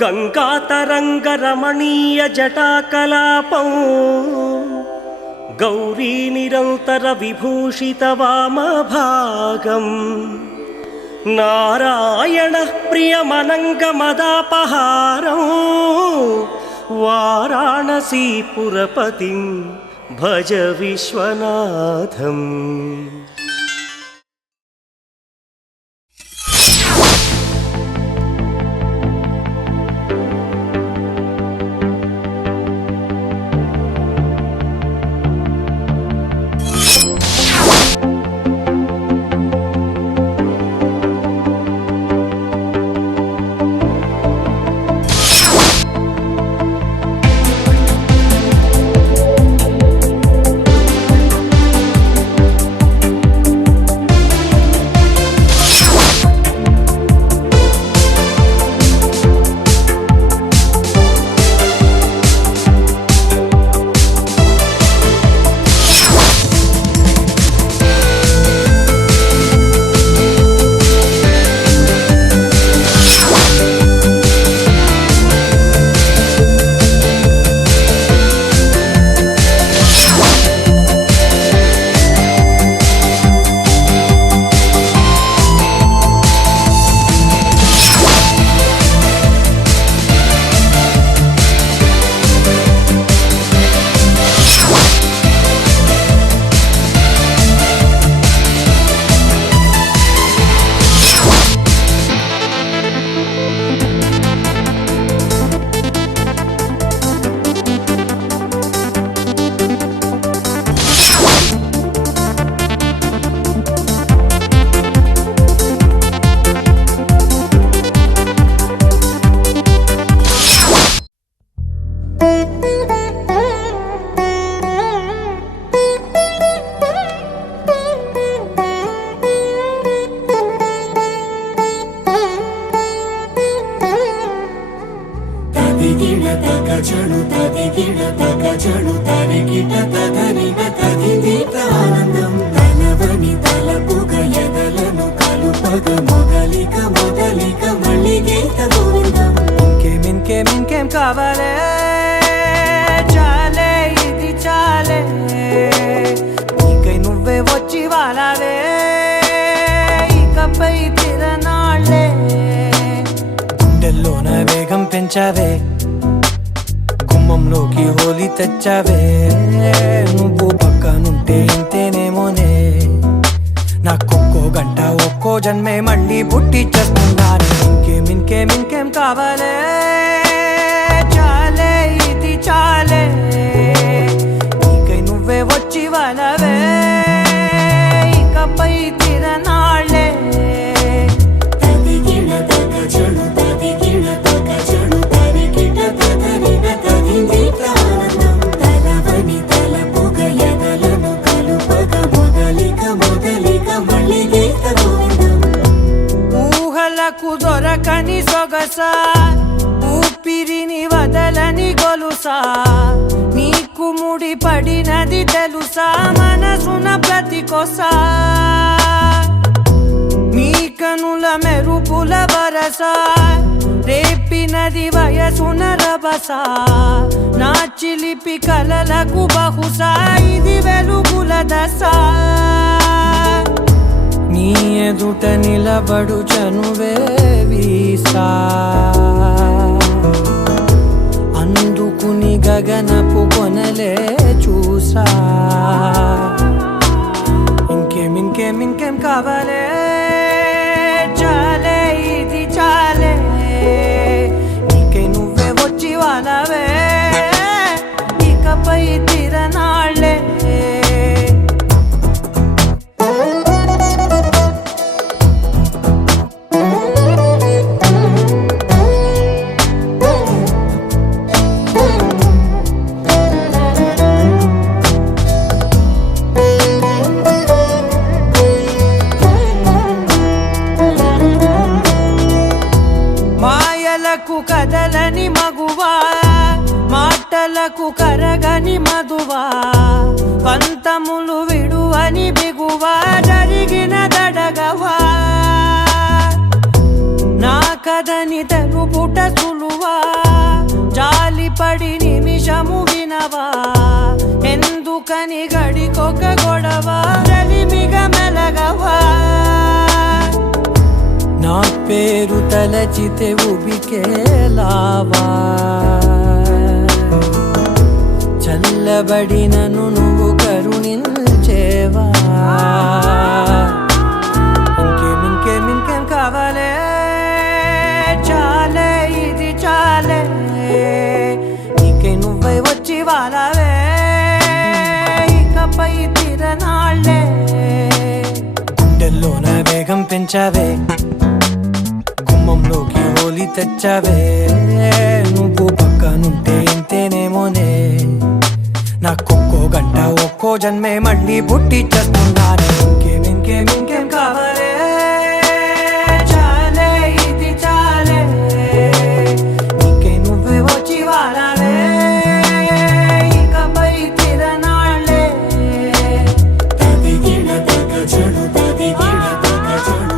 గంగాతరంగ రమణీయ జటాకలాపం గౌరీ నిరంతర విభూషిత వామభాగం నారాయణ ప్రియమనంగమదాపహారం వారాణసీపురపతిం భజ విశ్వనాథం. ఇంకేం కావాలే చాలే ఇది చాలే నీకై నువ్వే వచ్చి వాలావే ఇకపై తిరనాళ్ళే గుండెల్లోన వేగం పెంచావే గుమ్మంలోకి హోలీ తెచ్చావే నువ్వు పక్కనుంటే ఇంతేనేమోనే నాకొక్కో గంట ఒక్కో జన్మే మళ్ళీ పుట్టి చేస్తున్నాను. ఇంకేం కావాలే చాలే ఇది చాలే నీకై నువ్వే వచ్చి వాలవే ఇకపై తిరనాళ్ళే ఊహలకు దొరకని సొగసా ఊపిరిని వదలని గొలుసా నీకు ముడి పడినది తెలుసా మనసున ప్రతి కొసా నీ కనుల మెరుపుల వరసా రేపినది వయసున రభసా నా చిలిపి కలలకు బహుశా ఇది వెలుగుల దశ నీ ఎదుట నిలబడు చనువే వీసా అందుకుని గగనపు కొనలే చూసా ఇంకేం కావాలే చాలే ఇది చాలే నీకై నువ్వే వచ్చి వాలవే ఇకపై తిరనాళ్ళే కదలని మగువా మాటలకు కరగని మధువా పంతములు విడువని బిగువా జరిగిన దడగవా నా కాదని తెలుపుట సులువా జాలిపడి నిమిషము వినవా ఎందుకని గడికొక గొడవ రలిమిగ మెలగవా నా పేరు తలచితే ఉబికేలావా చల్లబడినను నువ్వు కరుణించేవా ఇంకేం కావాలే చాలే ఇది చాలే నీకే నువ్వై వచ్చి వాళ్ళవే ఇకపై తిరనాళ్ళే గుండెల్లోన వేగం పెంచావే గుమ్మంలోకి హోలీ తెచ్చావే నువ్వు పక్కనుంటే ఇంతేనేమోనే నాకొక్కో గంట ఒక్కో జన్మే మళ్ళీ పుట్టి చేస్తున్నాను ఇంకేం కావాలే చాలే ఇది చాలే నీకే నువ్వే వచ్చి వాళ్ళవే ఇకపై తిరనాళ్ళే తదిగిడ తగ చెడు తదిగిడ తగ చెడు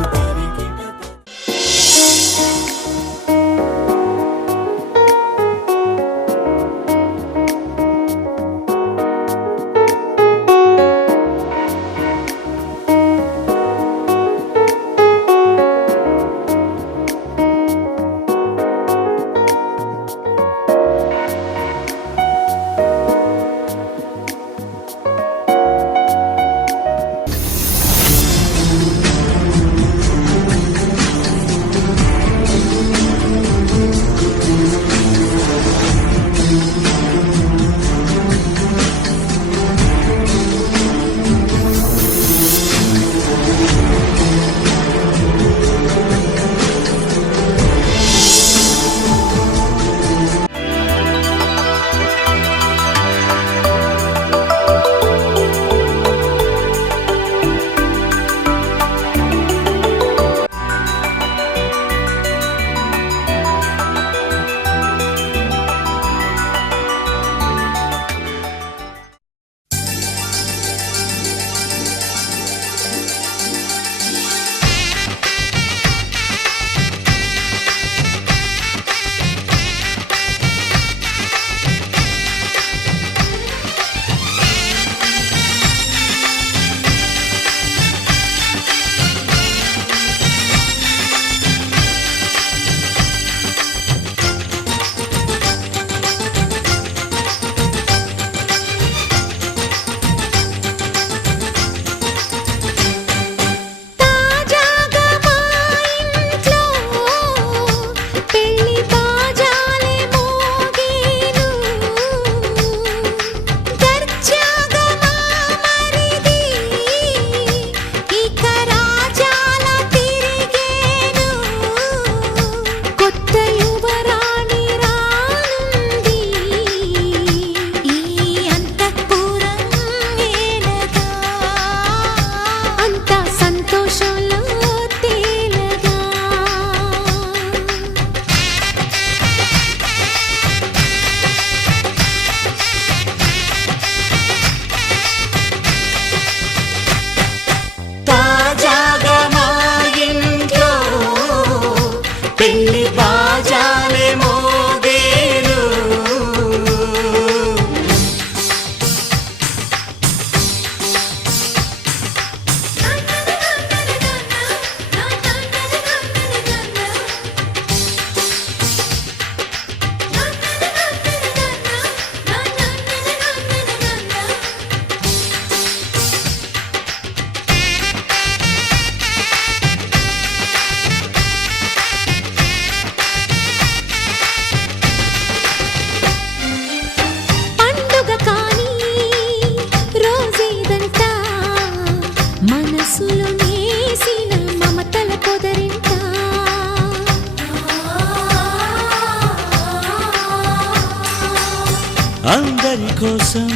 అందరి కోసం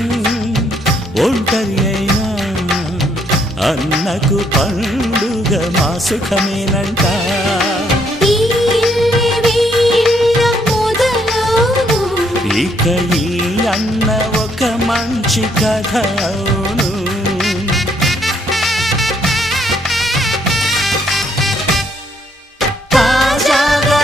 ఒంటరి అయినా అన్నకు పండుగ మా సుఖమేనంట. ఇక ఈ అన్న ఒక మంచి కథ అవును. తాజాగా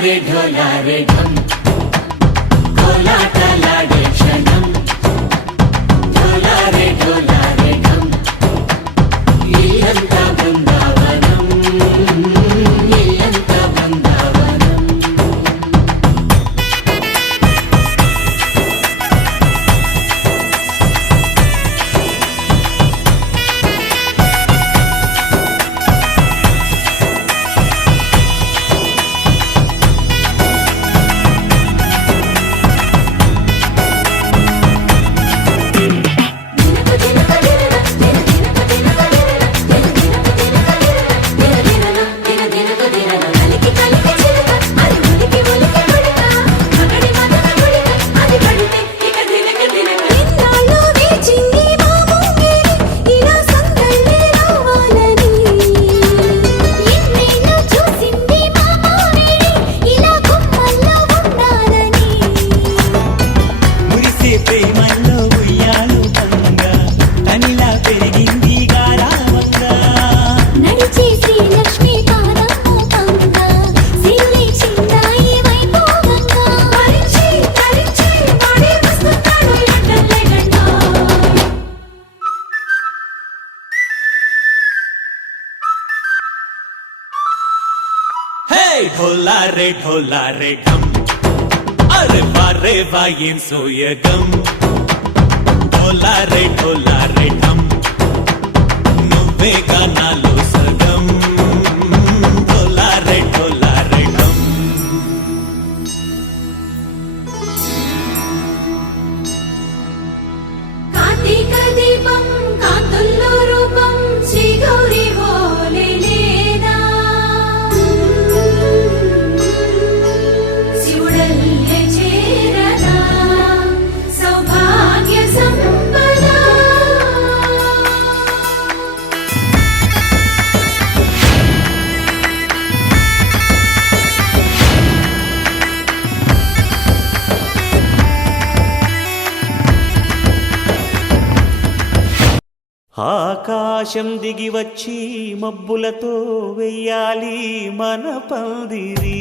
ढोलारे ढोलारे ढम कोलाटलाडे क्षणम ढोलारे ढोलारे ढम इल्लंता बृंदावनम इल्लंता बृंदावनम ढोलारे ढोलारे ढम अरे वारे वाइन सोयगम ढोलारे ढोलारे ढम నువ్వే గానాలో సగం ढोलारे ढोलारे ढम కార్తీక దీపం కాంతుల్లో రూపం శ్రీ గౌరీ ఓలేలేదా శివుడల్లే చేరదా సౌభాగ్య సంపద ఆకాశం దిగి వచ్చి మబ్బులతో వెయ్యాలి మన పందిరి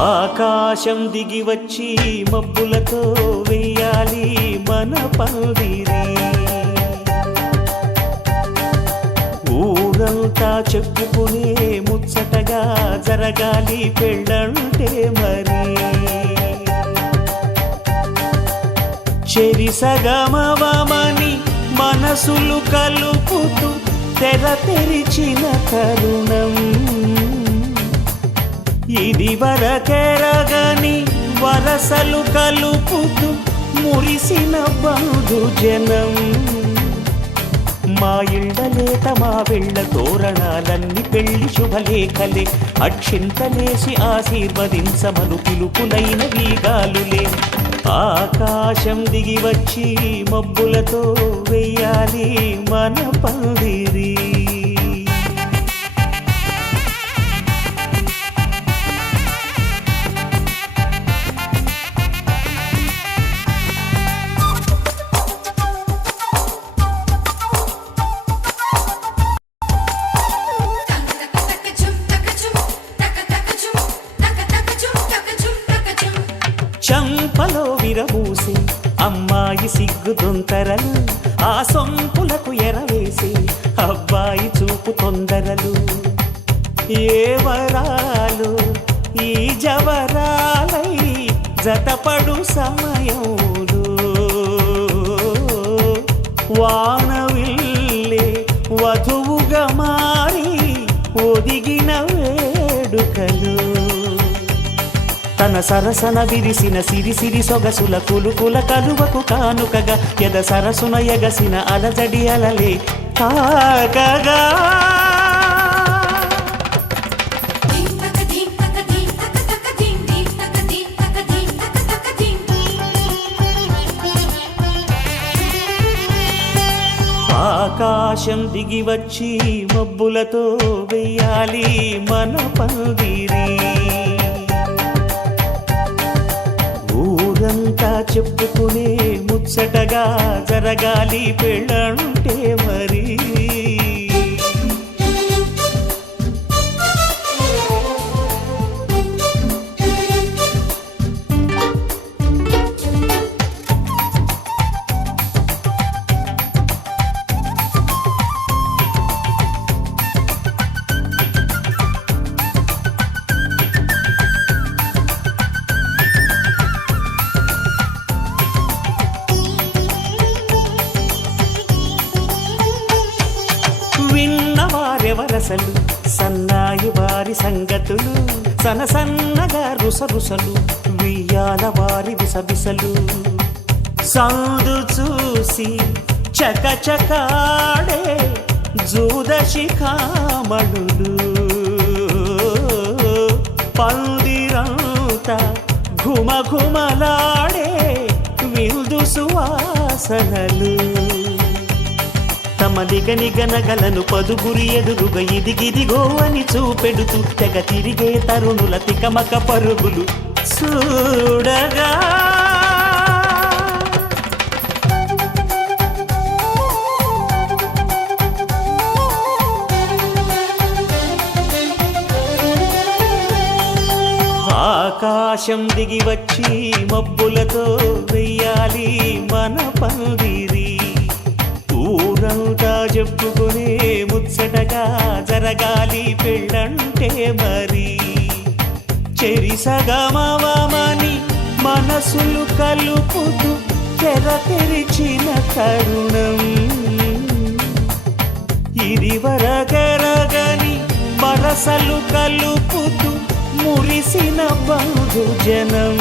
ఆకాశం దిగి వచ్చి మబ్బులతో వెయ్యాలి మన పందిరి ఊరంతా చెప్పుకునే ముచ్చటగా జరగాలి పెళ్ళంటే మరి చెరిసగమవమని మనసులు కలుపుతూ తెర తెరిచిన తరుణం ఇది వరకెరగని వరసలు కలుపుతూ మురిసిన బంధుజనం మా ఇళ్ళలేత మా వెళ్ళ తోరణాలన్నీ పెళ్లి శుభలేఖలే అక్షింతలేసి ఆశీర్వదించమను పిలుపులైన వీగాలులే ఆకాశం దిగి వచ్చి మబ్బులతో వెయ్యాలి మన పందిరి చంపలో విరబూసి అమ్మాయి సిగ్గుదొంతరలు ఆ సొంపులకు ఎరవేసి అబ్బాయి చూపు తొందరలు ఏ వరాలు ఈ జవరాలై జతపడు సమయంలో వానవిల్లే వధువుగా మారి ఒదిగిన వేడుకలు తన సరసన విరిసిన సిరిసిరి సొగసుల కులుకుల కలువకు కానుకగా ఎద సరసున ఎగసిన అలజడి అలలే తాకగా ఆకాశం దిగి వచ్చి మబ్బులతో వెయ్యాలి మన పందిరి. ఊరంతా చెప్పుకునే ముచ్చటగా జరగాలి పెళ్ళంటే మరి. విన్నవారెవరసలు సన్నాయి వారి సంగతులు, సనసన్నగా రుసరుసలు వియ్యాల వారి విసవిసలు. సందు చూసి చకచకాడే జూదశిఖామణులు, పందిరంతా ఘుమఘుమలాడే విందు సువాసనలు. తమ నిగనిగనగలను పదుగురి ఎదురుగా ఇదిగిదిగో అని చూపెడుతూ తెగ తిరిగే తరుణుల తికమక పరుగులు చూడగా. ఆకాశం దిగి వచ్చి మబ్బులతో వెయ్యాలి మన పందిరి. ఊరంతా చెప్పుకునే ముచ్చటగా జరగాలి పెళ్ళంటే మరి. చెరిసగమవమని మనసులు కలుపుతూ తెర తెరిచిన తరుణం, ఇది వరకెరగని వరసలు కలుపుతూ మురిసిన బంధుజనం.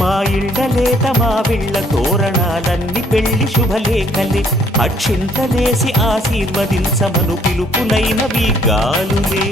మా ఇళ్ళలేత మా విళ్ళ తోరణాలన్నీ పెళ్లి శుభలేఖలే, అక్షింతలేసి ఆశీర్వదించమను పిలుపులైనవి గాలులే.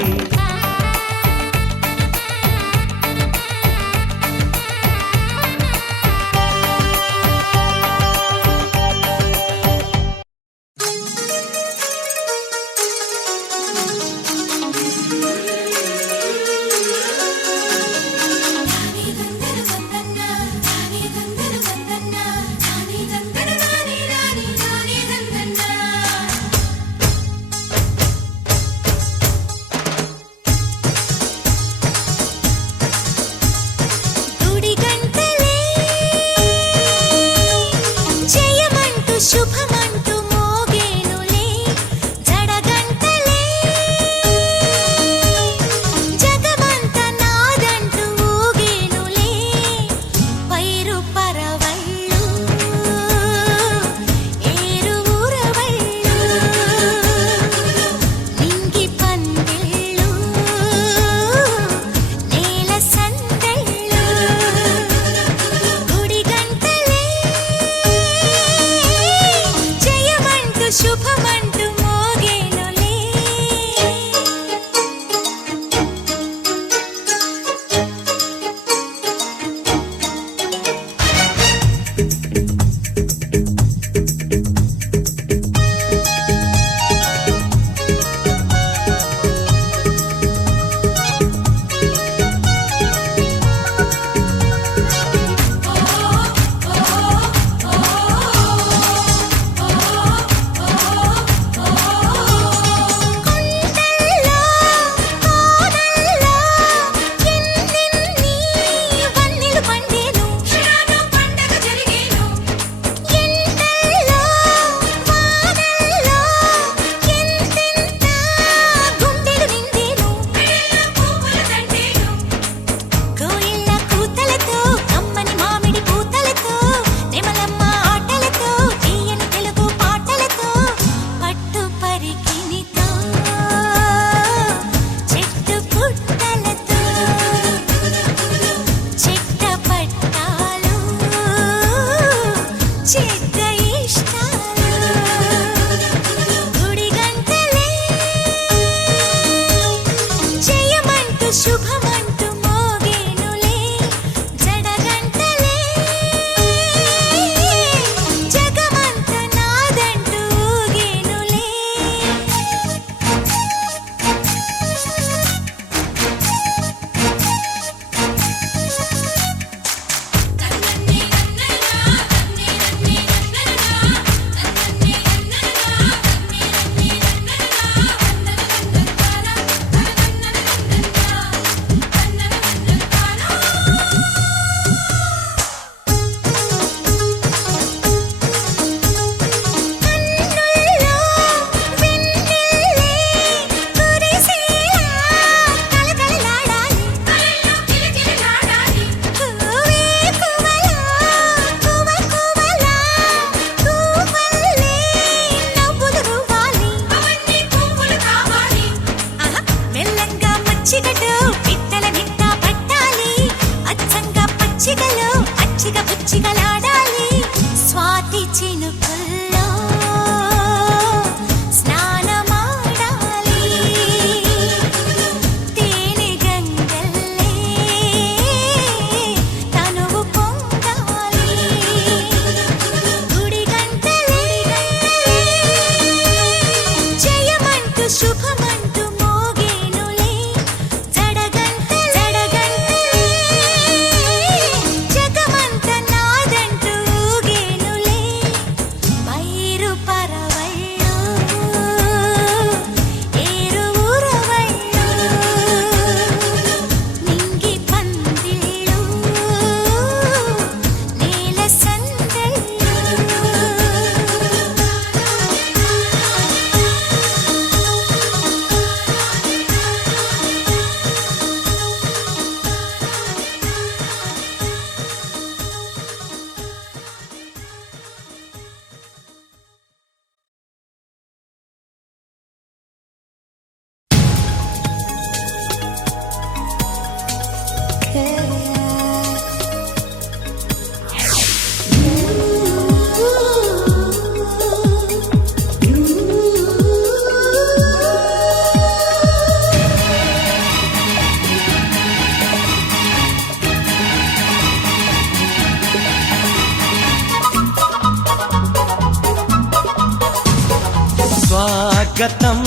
స్వాగతం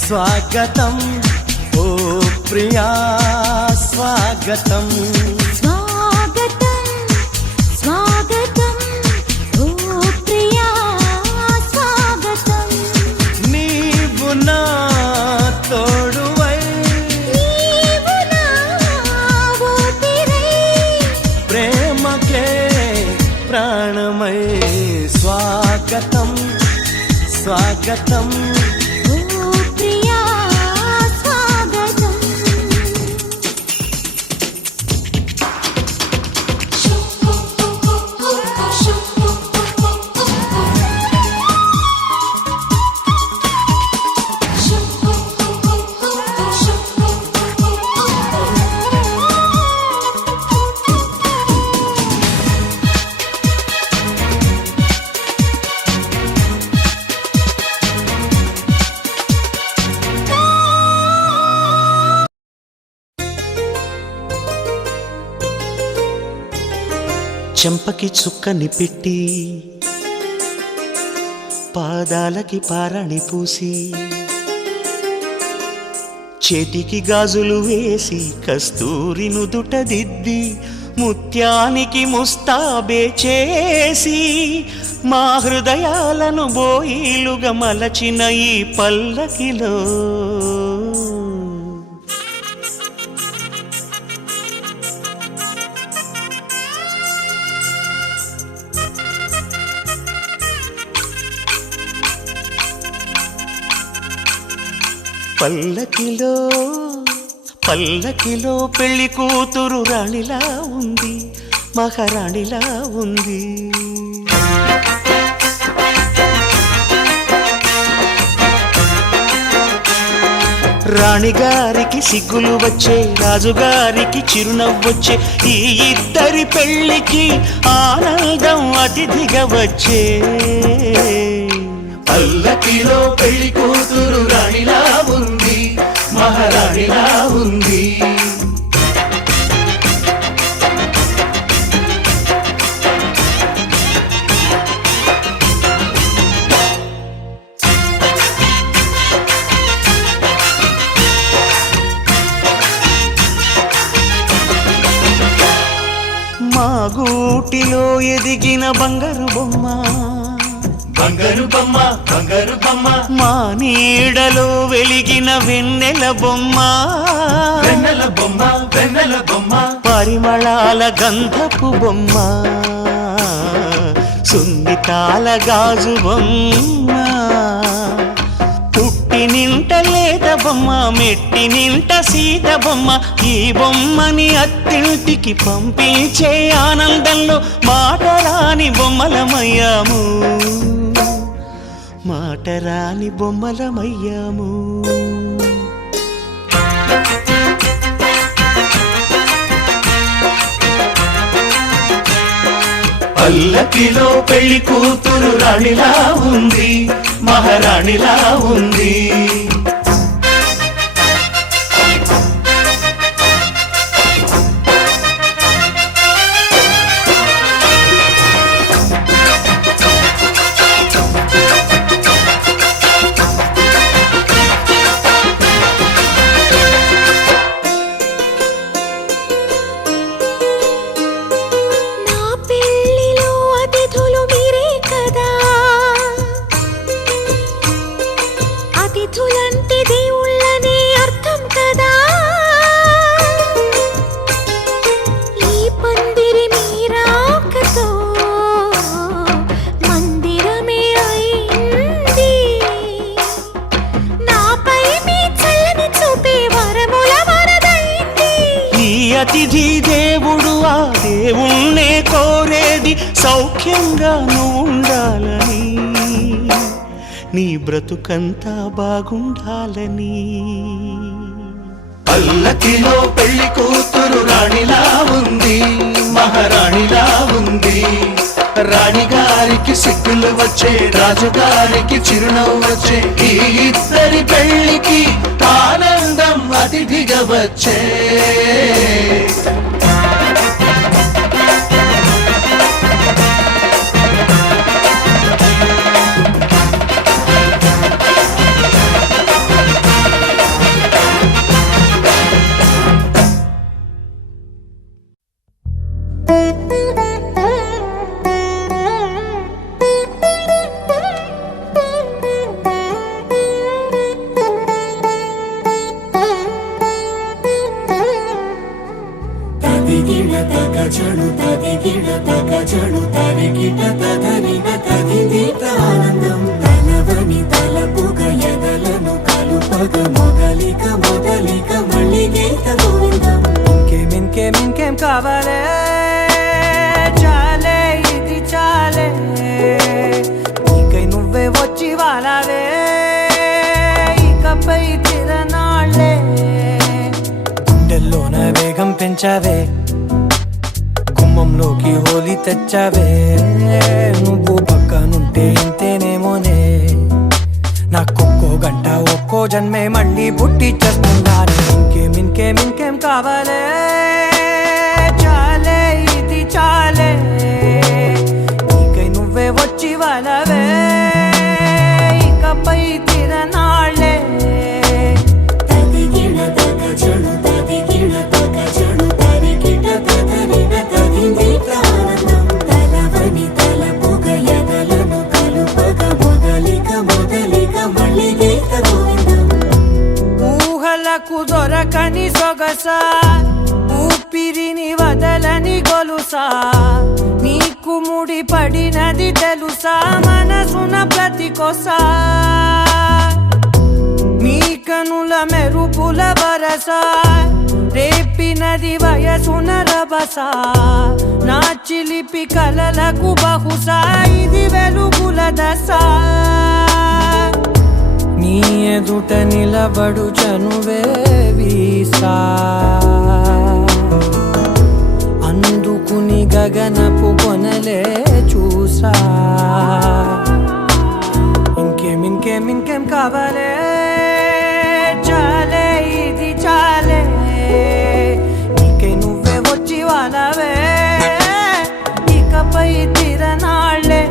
స్వాగతం ఓ ప్రియా స్వాగతం స్వాగతం స్వాగతం ఓ ప్రియా స్వాగతం నీవు నా తోడువై నీవు నా ఊపిరై ప్రేమకే ప్రాణమై స్వాగతం స్వాగతం ఓ ప్రియా స్వాగతం చెంపకి చుక్కని పెట్టి పాదాలకి పారాణి పూసి చేతికి గాజులు వేసి కస్తూరి నుదుట దిద్ది ముత్యానికి ముస్తాబే చేసి మా హృదయాలను బోయిలుగా మలచిన ఈ పల్లకిలో పల్లకిలో పల్లకిలో పెళ్లి కూతురు రాణిలా ఉంది మహారాణిలా ఉంది రాణిగారికి సిగ్గులు వచ్చే రాజుగారికి చిరునవ్వొచ్చే ఈ ఇద్దరి పెళ్లికి ఆనందం అతిథిగా వచ్చే పల్లకిలో పెళ్లి కూతురు రాణిలా ఉంది మహారాణిలా ఉంది మా గూటిలో ఎదిగిన బంగారు బొమ్మ బంగారు బొమ్మ బంగారు బొమ్మ మా నీడలో వెలిగిన వెన్నెల బొమ్మ వెన్నెల బొమ్మ వెన్నెల బొమ్మ పరిమళాల గంధపు బొమ్మ సున్నితాల గాజు బొమ్మ పుట్టి నింట లేత బొమ్మ మెట్టి నింట సీత బొమ్మ ఈ బొమ్మని అత్తింటికి పంపించే ఆనందంలో మాటరాని బొమ్మలమయ్యాము మాటరాని బొమ్మలమయ్యాము పల్లకిలో పెళ్లి కూతురు రాణిలా ఉంది మహారాణిలా ఉంది అతిథి దేవుడు ఆ దేవుణ్ణే కోరేది సౌఖ్యంగా నువ్వు ఉండాలని నీ బ్రతుకంతా బాగుండాలని పల్లకిలో పెళ్లి కూతురు రాణిలా ఉంది మహారాణిలా ఉంది రాణిగారికి సిగ్గులు వచ్చే రాజుగారికి చిరునవ్వు వచ్చే ఈ ఇద్దరి పెళ్లికి ఆనందం అతిథిగా వచ్చే నువ్వే వచ్చి వాలవే ఇకపై తిరనాళ్ళే గుండెల్లోన వేగం పెంచావే గుమ్మంలోకి హోలీ తెచ్చావే నువ్వు పక్కనుంటే ఇంతేనేమోనే నాకొక్కో గంట ఒక్కో జన్మే మళ్ళీ పుట్టి చేస్తున్నాను ఇంకేం కావాలే చాలే ఇది చాలే నీకై నువ్వే వచ్చి వాలవే ఇకపై తిరనాళ్ళే తదిగిన తగజను తదిగిన తగజను తరిగిన తదరిన తదిందిట ఆనందం తలవని తలపుగ ఎదలను కలుపగ మొదలిక మళ్ళీ గీత గోవిందం ఊహలకు దొరకని సొగస ఊపిరిని వదలని గొలుసా నీకు ముడి పడినది తెలుసా మనసున ప్రతి కొసా నీ కనుల మెరుపుల వరస రేపినది వయసున రభస నా చిలిపి కలలకు బహుశా ఇది వెలుగుల దశ నీ ఎదుట నిలబడు చనువే వీసా అందుకుని గగనపు కొనలే చూసా ఇంకేం కావాలే చాలే ఇది చాలే నీకే నువ్వే వచ్చి వాలవే ఇకపై తిరనాళ్ళే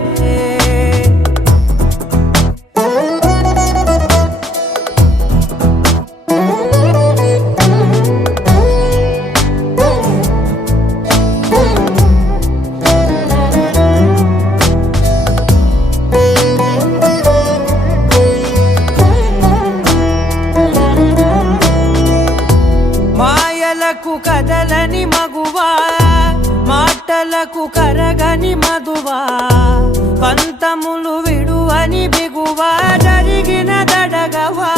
కదలని మగువా మాటలకు కరగని మధువా పంతములు విడువని బిగువా జరిగిన దడగవా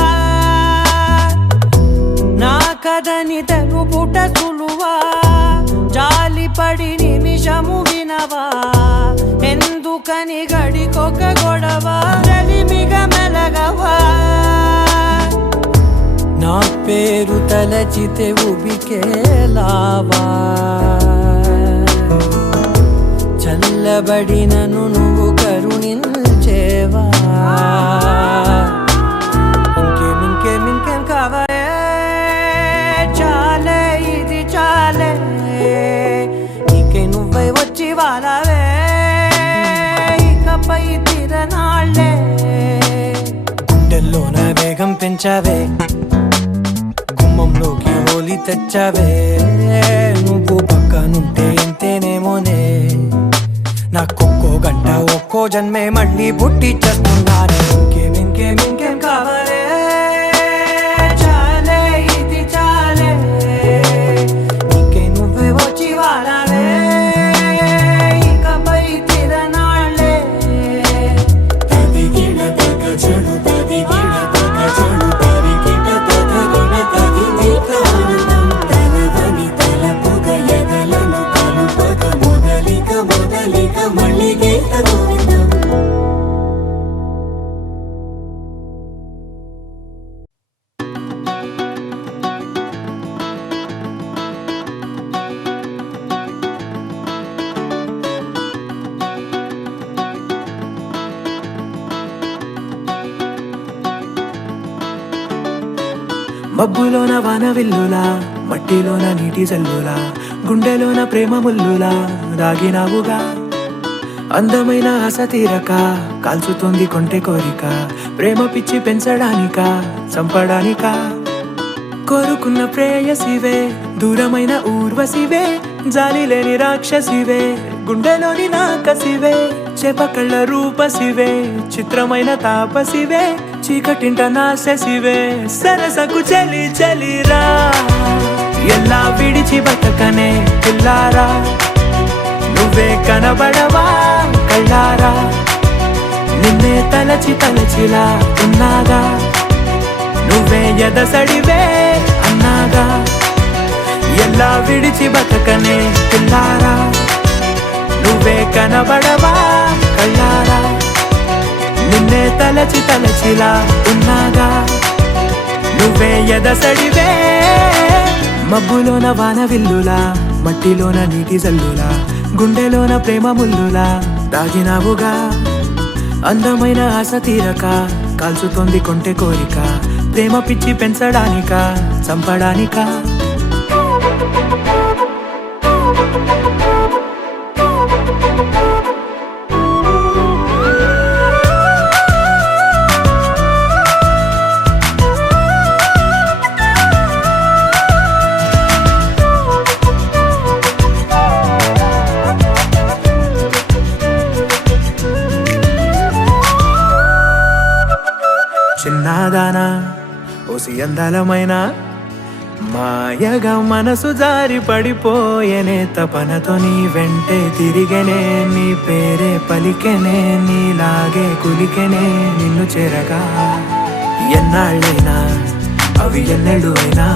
నా కదని తెలుపుట సులువా జాలిపడి నిమిషము వినవా ఎందుకని గడికొక గొడవ రలిమిగ మెలగవా నా పేరు తలచితే ఉబికేలావా చల్లబడినను నువ్వు కరుణించేవా ఇంకేం కావాలే చాలే ఇది చాలే నీకే నువ్వై వచ్చి వాలవే ఇకపై తిరనాళ్ళే గుండెల్లోన వేగం పెంచావే గుమ్మంలోకి హోలీ తెచ్చావే నువ్వు పక్కనుంటే ఇంతేనేమోనే నాకొక్కో గంట ఒక్కో జన్మే మళ్ళీ పుట్టి చేస్తున్నాను ఇంకేం కావాలే చాలే ఇది చాలే నీకే నువ్వే వచ్చి వాలవే ఇకపై తిరనాళ్ళే తదిగిన తగజను తదిగిన తగజను తరిగిన తదరిన తదిందిట ఆనందం తలవని తలపుగ ఎదలను కలుపగ మొదలిక మళ్ళీ గీత గోవిందం మబ్బులోన వాన విల్లులా మట్టిలోన నీటి జల్లులా గుండెలోన ప్రేమ ముల్లులా దాగినావుగా అందమైన ఆశ తీరక కాల్చుతోంది కొంటె కోరిక ప్రేమ పిచ్చి పెంచడానిక చంపడానిక కోరుకున్న ప్రేయసివే దూరమైన ఊర్వశివే జాలి లేని రాక్షసివే గుండెలోని నాకసివే చేపకళ్ళ రూపసివే చిత్రమైన తాపసివే చీకటింట నాశసివే సరసకు చలి చలిరా ఎలా విడిచి బతకనే పిల్లారా నువ్వే కనబడవా కళ్ళారా నిన్నే తలచిలా ఉన్నాగా నువ్వే ఎదసడివే అన్నాగా ఎలా విడిచి బతకనే పిల్లారా నువ్వే కనబడవా కళ్ళారా నిన్నే తలచి తలచిలా ఉన్నాగా నువ్వే ఎదసడివే మబ్బులోన వాన విల్లులా మట్టిలోన నీటి జల్లులా గుండెలోన ప్రేమ ముల్లులా దాగినావుగా అందమైన ఆశ తీరక కాల్చుతోంది కొంటె కోరిక ప్రేమ పిచ్చి పెంచడానిక చంపడానిక చిన్నదానా ఓసి అందలమైన మాయగా మనసు జారి పడిపోయేనే తపనతో నీ వెంటే తిరిగనే నీ పేరే పలికెనే నీలాగే కులికెనే నిన్ను చేరగా ఎన్నాళ్ళైనా అవి ఎన్నెళ్ళు అయినా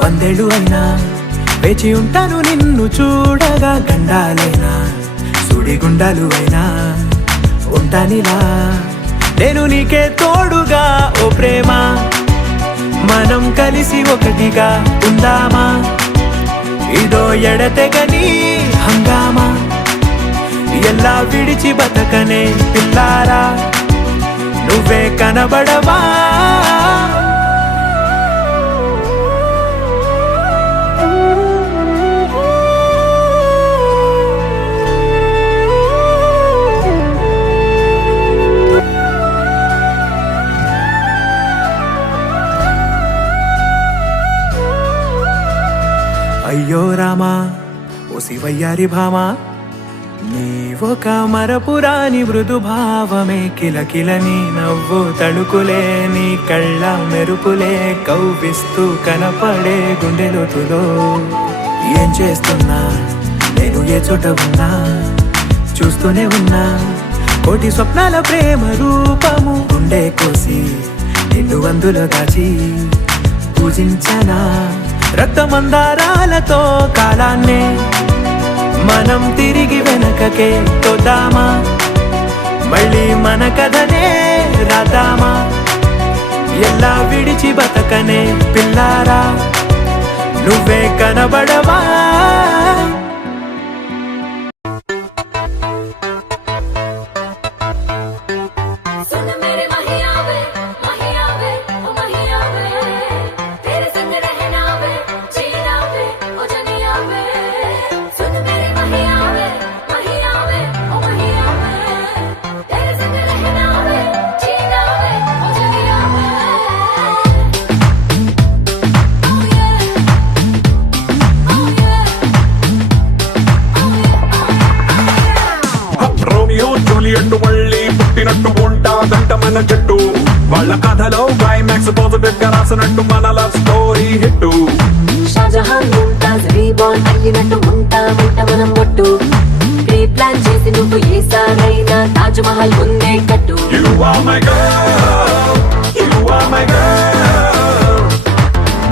100 ఏళ్ళు అయినా వేచి ఉంటాను నిన్ను చూడగా గండాలైనా సుడిగుండాలు అయినా ఉంటానిలా నేను నీకే తోడుగా ఓ ప్రేమ మనం కలిసి ఒకటిగా ఉందామా ఇదో ఎడతెగని హంగామా ఎలా విడిచి బతకనే పిల్లారా నువ్వే కనబడవా అయ్యో రామా ఓ శివయ్యారి భామా నీ ఒక మరపురాని మృదు భావమే కిలకిలని నవ్వు తడుకులే నీ కళ్ళ మెరుపులే కవ్విస్తూ కనపడే గుండెలోతులో ఏం చేస్తున్నా నేను ఏ చోట ఉన్నా చూస్తూనే ఉన్నా కోటి స్వప్నాల ప్రేమ రూపము గుండె కోసి నిన్ను అందులో దాచి పూజించనా రక్తమందారాలతో కాలాన్నే మనం తిరిగి వెనకకే తోదామా మళ్ళీ మన కథనే రాదామా ఎలా విడిచి బతకనే పిల్లారా నువ్వే కనబడవా జూలియట్టు మళ్ళీ పుట్టినట్టు ఉంటాదంట మన జట్టు వాళ్ళ కథలో క్లైమాక్స్ పాజిటివ్ గా రాసినట్టు మన love story hit Shahjahan Mumtaz reborn అయ్యినట్టు ఉంటామంట మనం ఒట్టు ప్రీ ప్లాన్ చేసి నువ్వు ఏసారైనా తాజ్ మహల్ ముందే కట్టు You are my girl, you are my girl.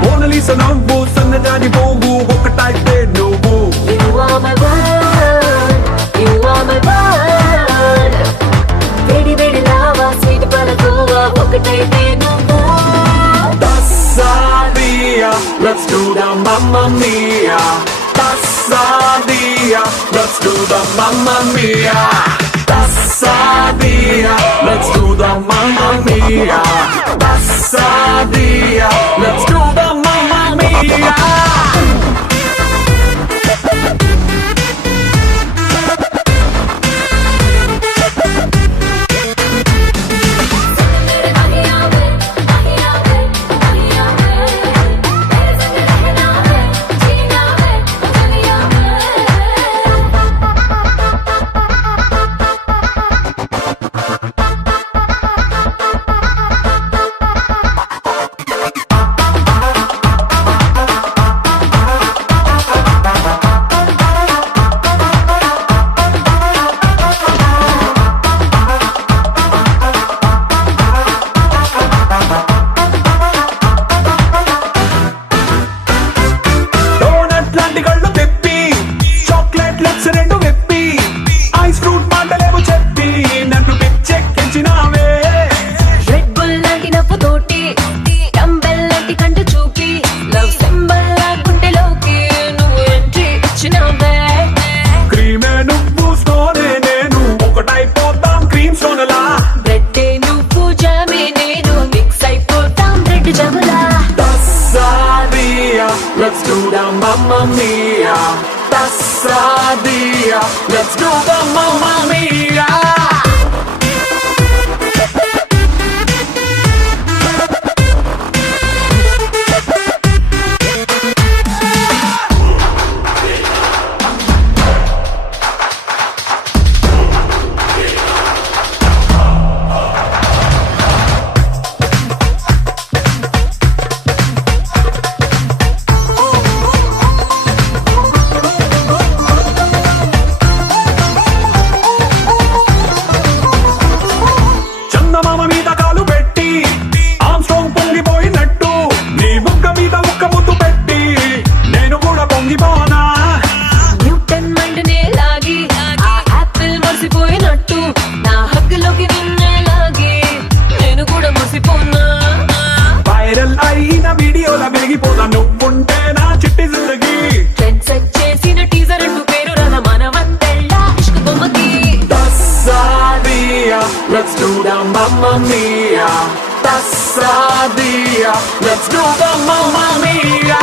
మోనలీసా నవ్వు సన్నజాని పోగు ఒకటైతే నువ్వు You are my world, you are my world. వేడి వేడి లావా స్వీట్ పలకోవా ఒకటైతే నువ్వు Tassadia, let's do the Mamma Mia. Tassadia, let's do the Mamma Mia. Tassadia, let's do the Mamma Mia. Tassadia, let's do the Mamma Mia. let's do the Mamma Mia. చందమామ మీద కాలు పెట్టి Armstrong పొంగిపోయినట్టు నీ బుగ్గ మీద ఒక్క ముద్దు పెట్టి నేను కూడా పొంగిపోనా. న్యూటన్ మైండ్ నే లాగి ఆ యాపిల్ మర్చిపోయినట్టు నా హక్కులోకి నిన్నే లాగి నేను కూడా మర్చిపోనా. వైరల్ అయిన వీడియోల వెలిగిపోదా నువ్వుంటే నా చిట్టి జిందగీ. ట్రెండ్ సెట్ చేసిన టీజర్ అంటూ పేరు రథ మనమంతెళ్ళ ఇష్క బొమ్మకి. Tassadia, let's do the Mamma Mia. Tassadia, let's do the Mamma Mia.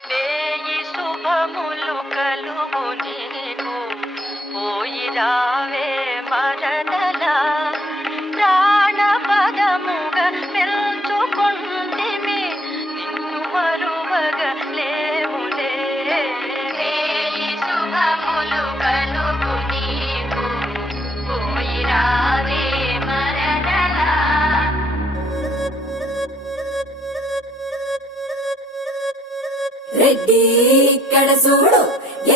వేయి శుభములు కలుగు నీకు పోయి రావే మరదలా ప్రాణ పదముగా పెంచుకుంటిమి నిన్ను మరువగా లేములే. వేయి శుభములు కలుగు నీకు పోయి రావే మరదలా. రెడ్డి ఇక్కడ చూడు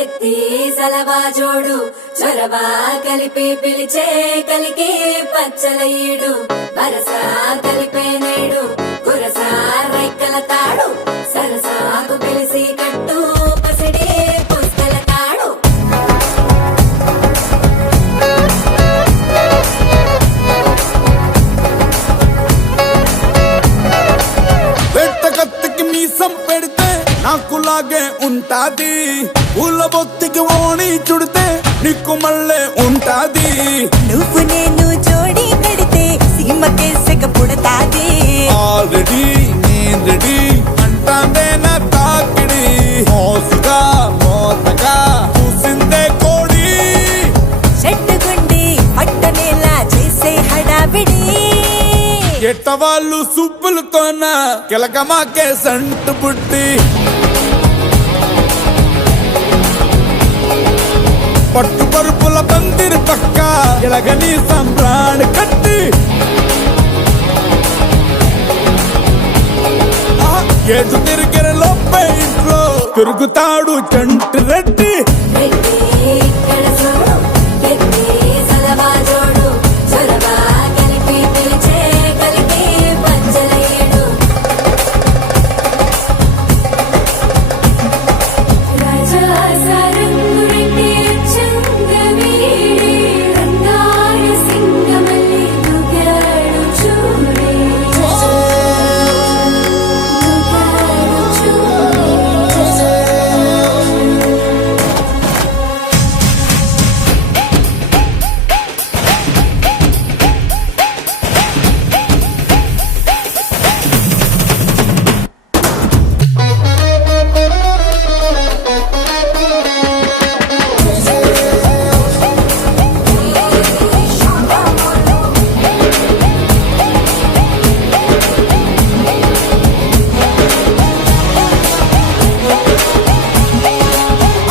ఎత్తి సలవా జోడు చొరవా కలిపి పిలిచే కలికి పచ్చల ఈడు వరస కలిపే నేడు కురస రైకల తాడు సరసాకు పిలిసి కట్టు పసిడి పుస్తల తాడు. పెట్ట కత్తికి మీసం పెడితే నాకులాగే ఉంటాది, పూల బొత్తికి ఓణి చుడితే నీకు మళ్ళే ఉంటాది. నువ్వు నేను జోడి పెడితే సీమకే సెగ పుడతాది. ఆల్రెడీ నేను రెడీ అంటాందే నా తాకిడి, మోసుగా మోతగా చూసిందే కోడి. చెట్టుగుండి పట్టనేలా చేసే హడావిడి. ఎట్ట వాళ్ళు సుబ్బులతోన కిలకమాకే సంటు పుట్టి పట్టు పరుపుల పందిరి పక్క ఇలగని సంబ్రాణి కట్టి ఏడు తిరిగిన లోపే ఇంట్లో తిరుగుతాడు చంటి రెడ్డి. రెడ్డి ఇక్కడ చూడు ఎత్తి సలవా జోడు చొరవా కలిపి పిలిచే కలికి పచ్చల ఈడు. రాజా సారంగు రెడ్డి చంద్రవీడి రంగారు సింగమల్లి దుగాడు చూడే దుగాడు చూడే.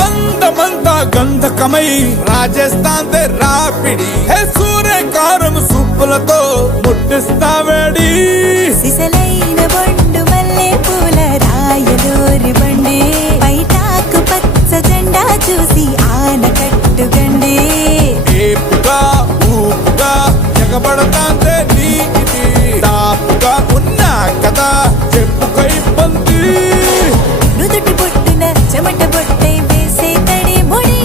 అందమంతా గంధకమై రాజస్థాన్ రాపిడి, హే సూర్యకారం సుప్పులతో ముట్టిస్తావేడి. సిసలైన బొండు మల్లె పూల రాయలోరి బండి, బయటాకు పచ్చ జెండా చూసి ఆనకట్టు గండి. ఏపుగా ఊపుగా ఎగబడతాందే నీకిది, తాపుగా ఉన్నా కదా చెప్పుకై పంది. నుదుటి బొట్టున చెమట బొట్టై వేసే తడి ముడి.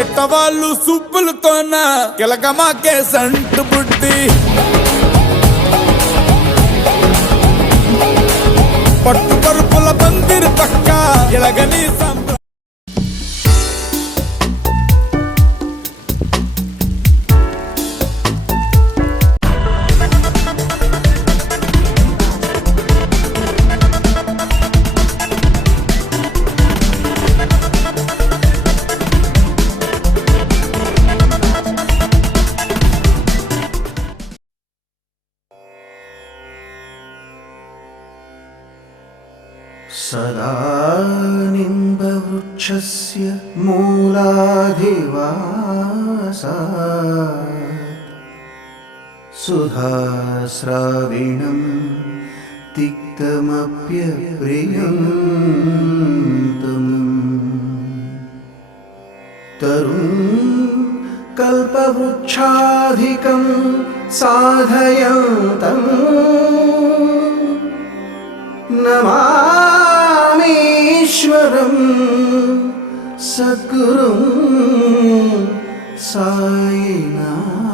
ఎట్ట వాళ్ళు సుబ్బులతోన కిలకమాకే సంటు బుడ్డి పట్టు పరుపుల పందిరి పక్క ఎలగని सदा निम्बवृक्षस्य मूलाधिवासात् सुधास्राविणं तिक्तमप्यप्रियन्तम् तरुं कल्पवृक्षाधिकं साधयन्तम् नमामीश्वरं सद्गुरुं साईनाथं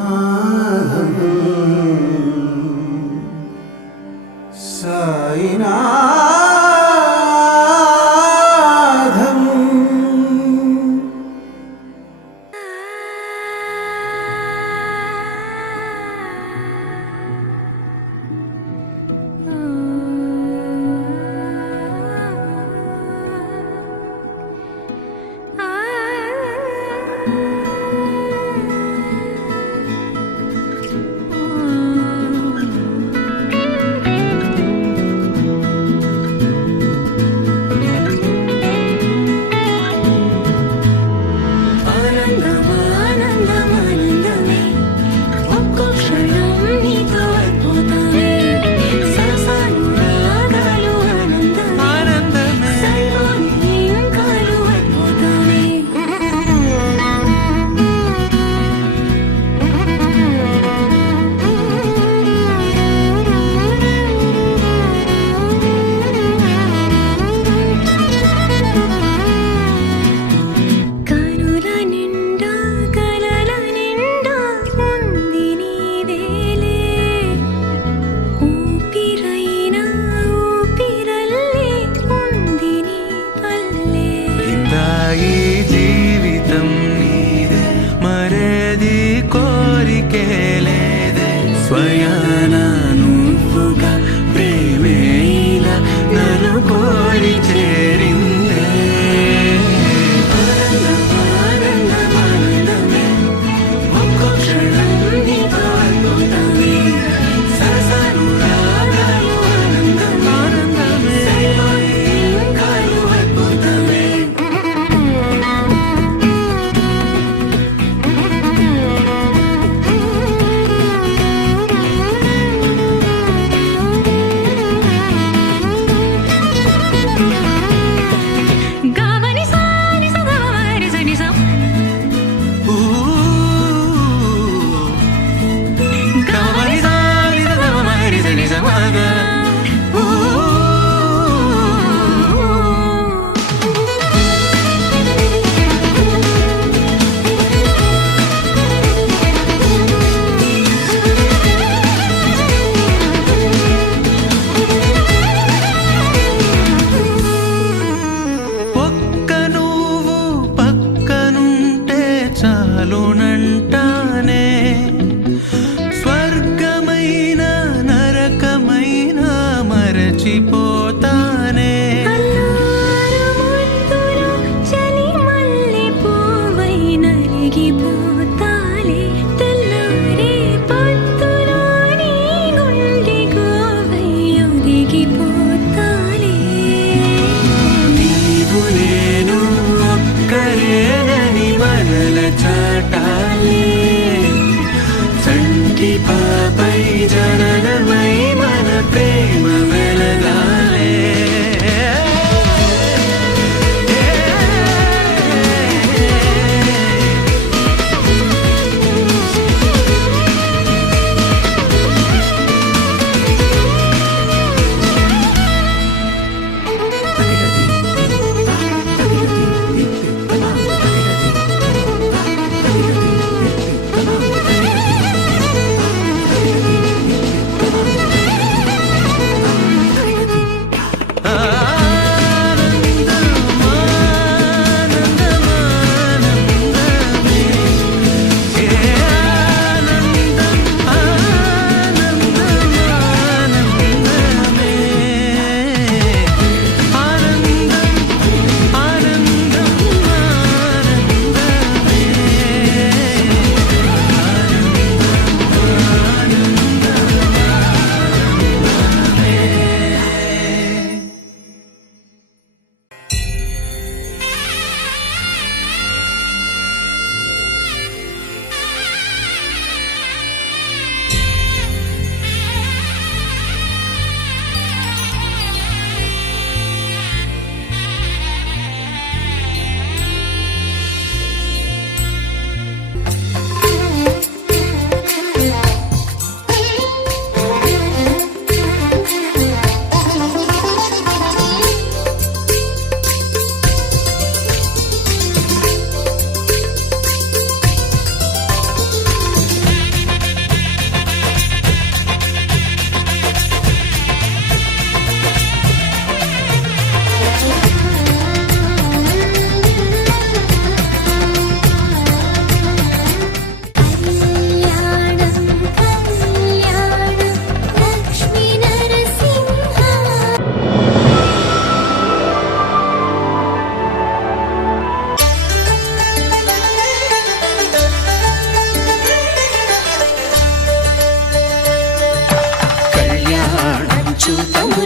పాపై జననమై మన ప్రేమ వెలగాలి.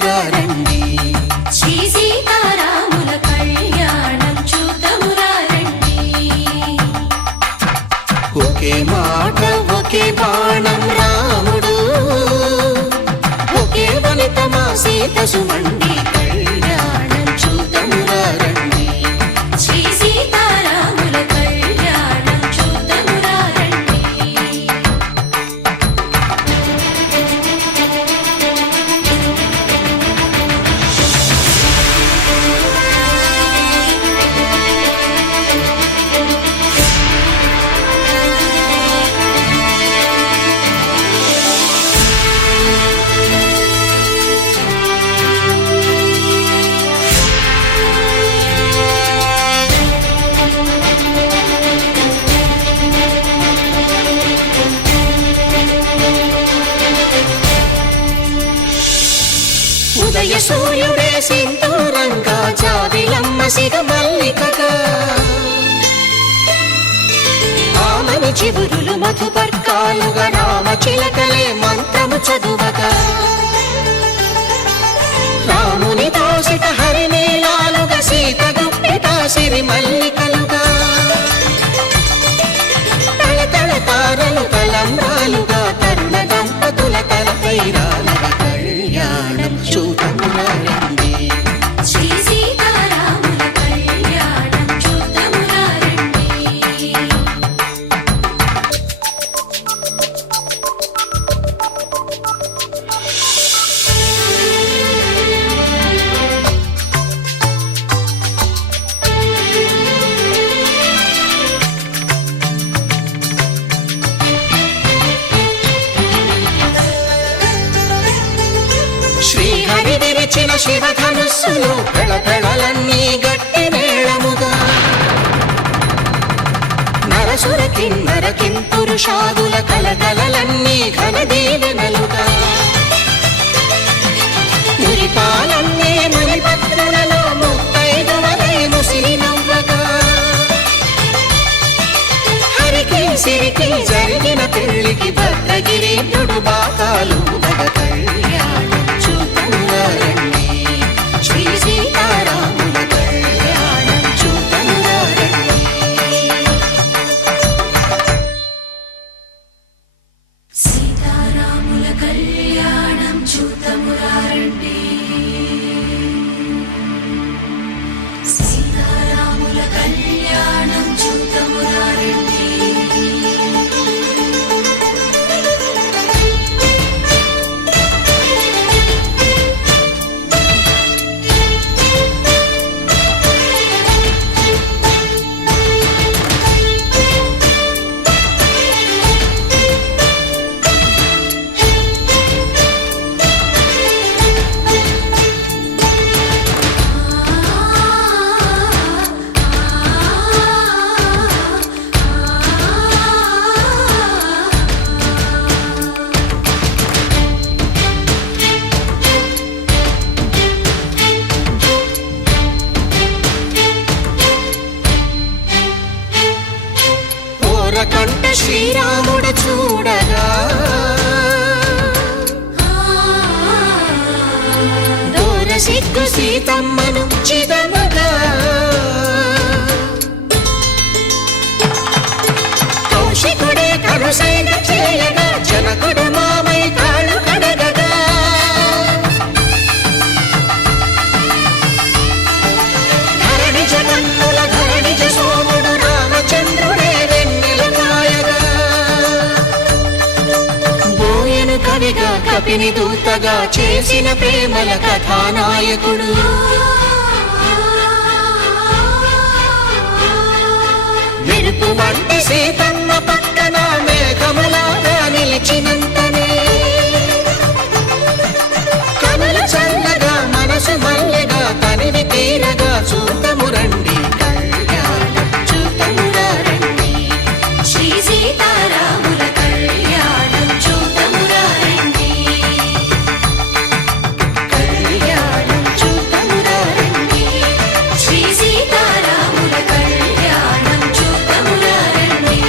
చూతమురారండి. శ్రీ సీతారాముల కళ్యాణం చూతమురారండి. ఒకే మాట ఒకే బాణం రాముడు, ఒకే వనిత మా సీత సుమండి కళ్యాణం చూతమురారండి. శ్రీ సీతారాముల కళ్యాణం చూతమురారండి. ఉదయ సూర్యుడే సింధూరంగా జాబిలమ్మ సిగ మల్లికగా, ఆమని చివురులు మధుపర్కాలుగా రామ చిలకలే మంత్రము చదువగా, రాముని దోసిట హరినీలాలుగా సీత గుప్పిట సిరి మల్లికలుగా, తళతళ తారలు తలంబ్రాలుగా తరుణ దంపతుల తలపైరాలుగా కళ్యాణం చూతమురారండి. శ్రీ సీతారాముల కళ్యాణం చూతమురారండి. శ్రీహరి విరిచిన శివధనుస్సులు పెళపెళలన్నీ గట్టి మేళముగా, నరసుర కిన్నర కింపురుషాదుల కలకలలన్నీ ఘన దీవెనలుగా, మురిపాలన్నీ మునిపత్రులలో ముత్తైదువలై ముసిరి నవ్వగా, హరికి సిరికి జరిగిన పెళ్లికి భద్రగిరీంద్రుడు బాకాలు కళ్యాణం చూతమురారండి. శ్రీ సీతారాముల కళ్యాణం చూతమురారండి. సీతారాముల కళ్యాణం చూతమురారండి. సీతారాముల కళ్యాణం చూతమురారండి. ఓరకంట శ్రీరాముడు చూడగా, దూర సిగ్గు సీతమ్మను చిదమగా, కౌశికుడే కరుసైన చేయగా జనకుడు మామై కాళ్ళు కడగగా, ధరణి జగన్నుల ధరణిజ సోముడు రామచంద్రుడే వెన్నెల కాయగా, బోయను కవిగా కపిని దూతగా చేసిన ప్రేమల కథానాయకుడు, మెరుపు వంటి సీతమ్మ పక్కన మేఘములాగా నిలిచినంతనే, కనులు చల్లగా మనసు మల్లెగా తనివి తీరగా చూతమురండి కళ్యాణం చూతమురారండి. శ్రీ సీతారాముల కళ్యాణం చూతమురారండి. కళ్యాణం చూతమురారండి. శ్రీ సీతారాముల కళ్యాణం చూతమురారండి.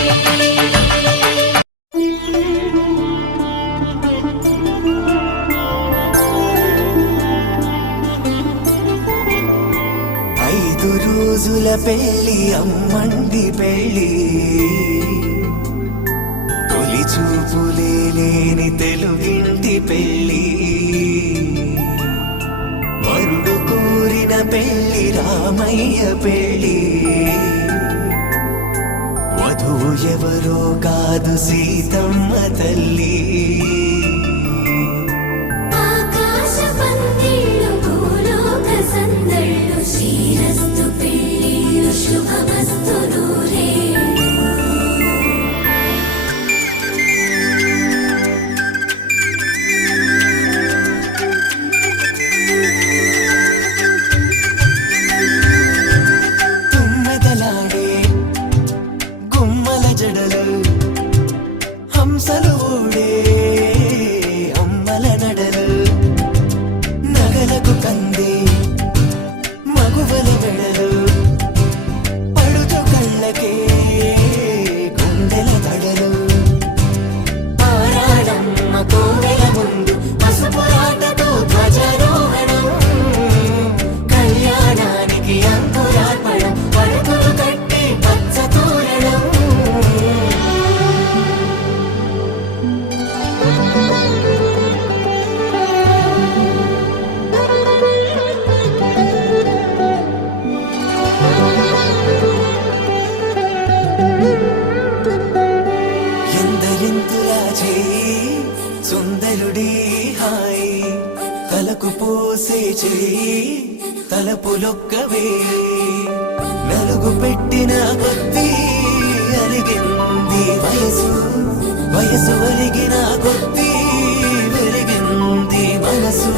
రోజుల పెళ్లి అమ్మండి పెళ్లి తొలి చూపులే లేని తెలుగింటి పెళ్లి వరుడు కోరిన పెళ్లి రామయ్య పెళ్లి వధువు ఎవరో కాదు సీతమ్మ తల్లి ఆకాశ పందిళ్ళు భూలోక సందళ్ళు శ్రీరస్తు పెళ్ళిళ్ళు శుభమస్తు నూరేళ్ళు తుమ్మెదలాడే గుమ్మల జడలు హంసలు ఊడే అమ్మల నడలు నగలకు కంది మగువల మెడలు పడుచు కళ్ళకే గుండెల తడలు ఆరాడమ్మ కోవెల ముందు పసుపు రాటతో ధ్వజారోహణం కళ్యాణానికి అంకురార్పణం పడుకులు కట్టి పచ్చ తోరణం ఎందరింతులా చేయి సుందరుడి హాయి తలకు పోసే చేయి తలపులొక్కవే నలుగు పెట్టిన కొద్దీ అలిగింది వయసు వయసు ఒలిగిన కొద్దీ వెలిగింది మనసు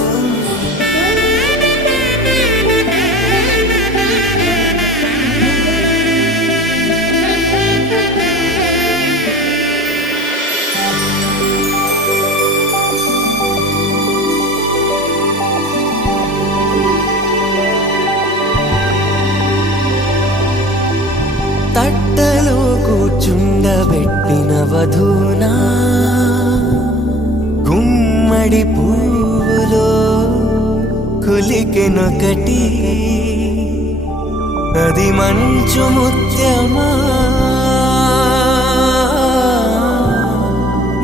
తట్టలో కూర్చుండబెట్టిన వధూనా గుమ్మడి పువ్వులో కులికెనొకటి అది మంచు ముత్యమా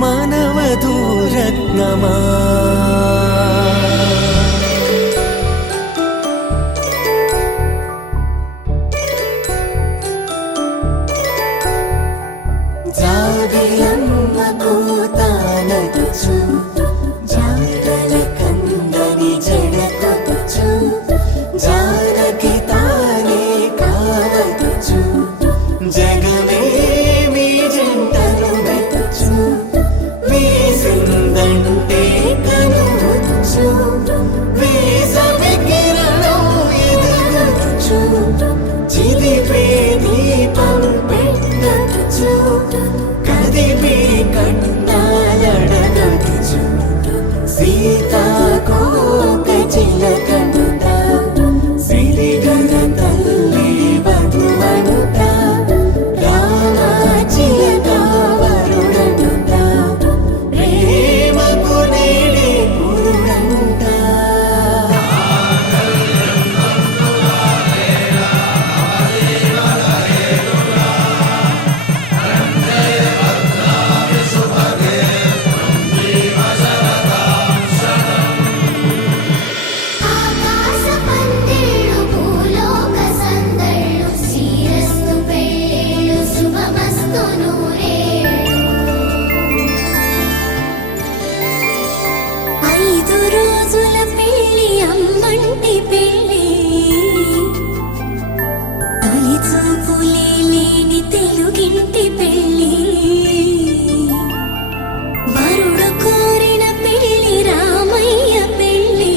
మానవధూరత్నమా జాబిలమ్మ కోతానదుచు జాడల కందని జడకొచ్చు జానకి తానే కావదుచు జగమే మీ జంటను వెతుచు వీసిందంటే కనువచ్చు వీసమి కిరణం ఎదుగుచు చిదిపే దీపం పెట్టచ్చు కదిపి కన్నాలడగచ్చు సీతాకోక చిలకనుట సిరిగన తల్లి వధువనుట రామ చిలక వరుడనుట ప్రేమకు నేడే గురుడంట ఆకాశ పందిళ్ళు భూలోక సందళ్ళు శ్రీరస్తు పెళ్ళిళ్ళు శుభమస్తు నూరేళ్ళు 5 రోజుల పెళ్ళి అమ్మంటి పెళ్ళి తొలి చూపులే లేని తెలుగింటి పెళ్ళి వరుడు కోరిన పెళ్ళి రామయ్య పెళ్ళి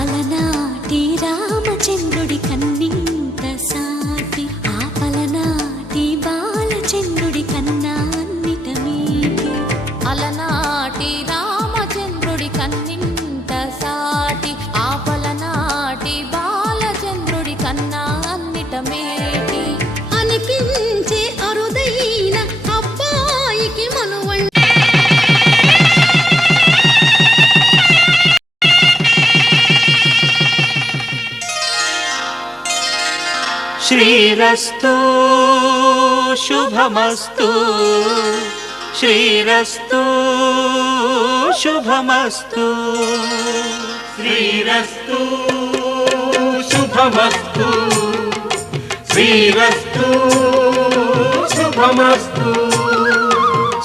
అలనాటి రామచంద్రుడి కన్నింత శ్రీరస్తు శుభమస్తు శ్రీరస్తు శుభమస్తు శ్రీరస్తు శుభమస్తు శ్రీరస్తు శుభమస్తు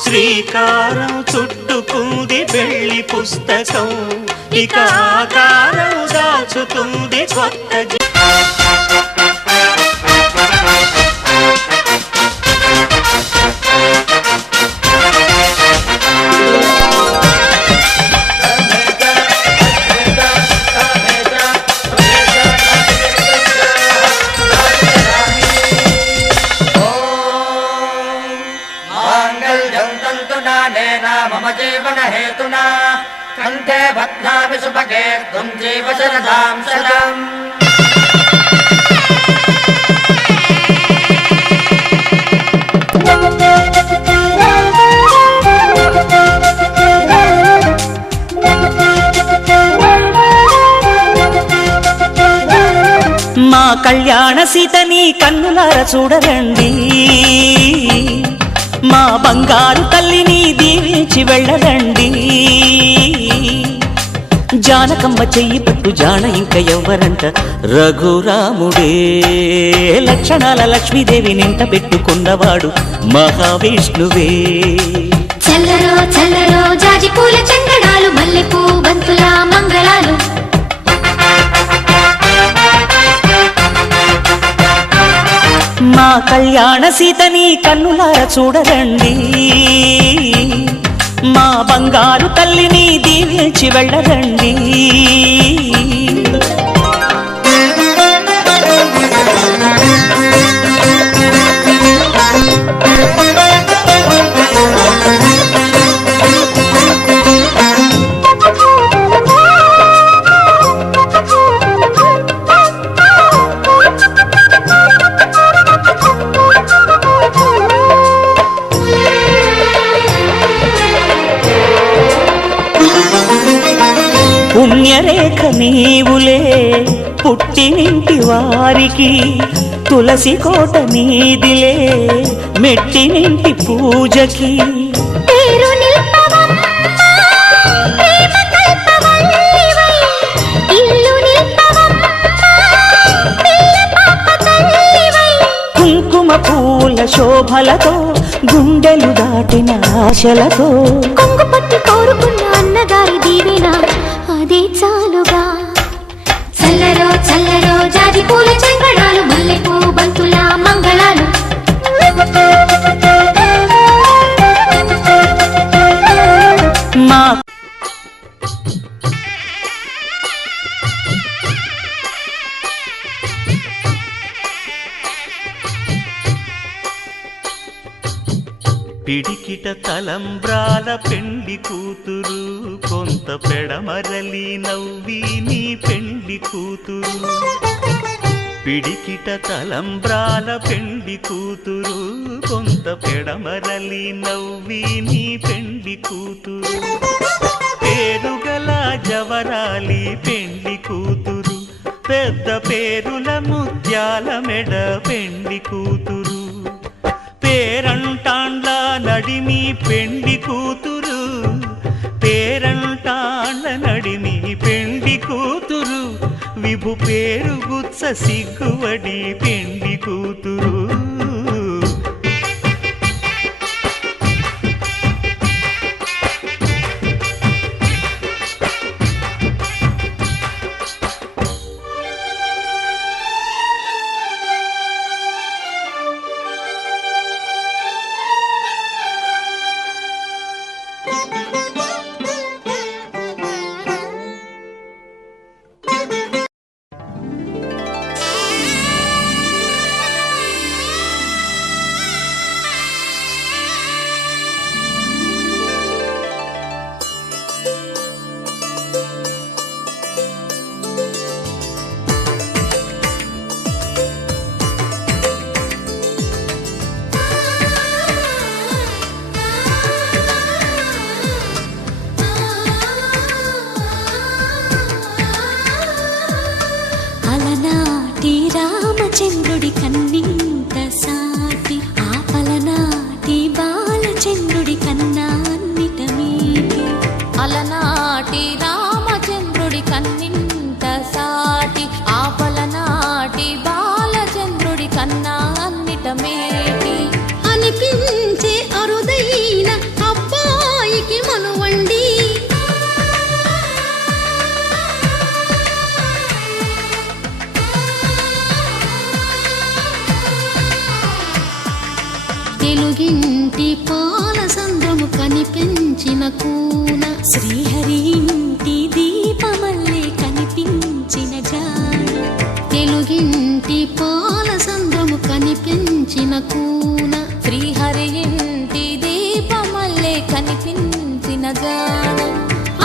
శ్రీకారం చుట్టుకుంది వెళ్లి పుస్తకం ఇక ఆకారం దాచుతుంది కొత్త मम जीवन हेतुना कंठे भद्रामि सुभगे त्वं जीव शरदां शतम् మా కళ్యాణ సీతని కన్నులార చూడరండి మా బంగారు తల్లిని దీవించి వెళ్ళరండి జానకమ్మ చెయ్యి పట్టు జాన ఇంక ఎవ్వరంట రఘురాముడే లక్షణాల లక్ష్మీదేవి నింట పెట్టుకున్నవాడు మహావిష్ణువే చల్లరో చల్లరో జాజి పూల చందనాలు మల్లెపూ బంతుల మంగళాలు మా కళ్యాణ సీతని కన్నులార చూడరండి మా బంగారు తల్లిని దీవించి వెళ్ళరండి పుణ్యరేఖ నీవులే పుట్టినింటి వారికి తులసి కోట నీదిలే మెట్టినింటి పూజకి పేరు నిల్పవమ్మ ప్రేమ కల్పవల్లివై ఇల్లు నిల్పవమ్మ పిల్ల పాప తల్లివై కుంకుమ పూల శోభలతో గుండెలు దాటిన ఆశలతో కొంగు పట్టి కోరుకున్న అన్నగారి దీవెన అదే చాలుగా చల్లరో చల్లరో జాజి పూల చంగడాలు మల్లెపూ బంతుల మంగళాలు మా పిడికిట తలంబ్రాల పెండి కూతురు కొంత పెడమరలి నవ్వి నీ పెండి కూతురు పిడికిట తలంబ్రాల పెండి కూతురు కొంత పెడమరలి నవ్వి నీ పెండి కూతురు పేరుగల జవరాలి పెండి కూతురు పెద్ద పేరుల ముత్యాల మెడ పెండి కూతురు పేరంటాండ్ల నడిమి పెండి కూతురు పేరంటాండ్ల నడిమి పెండి కూతురు విభు పేరు గుత్స సిగ్గువడి పెండి కూతురు అలనాటి రామ బాలచంద్రుడి కన్నింత సాటి ఆపలనాటి బాలచంద్రుడి కన్నా అన్నిట మీటి అలనాటి రామచంద్రుడి కన్నింత సాటి ఆపలనాటి బాలచంద్రుడి కన్నా అన్నిట మేటి అనిపించే అరుదైన అబ్బాయికి మనువండి తెలుగింటి పాలసంద్రము కనిపించిన కూన శ్రీహరి ఇంటి దీపమల్లే కనిపించిన జాన తెలుగింటి పాలసంద్రము కనిపించిన కూన శ్రీహరి ఇంటి దీపమల్లే కనిపించిన జాన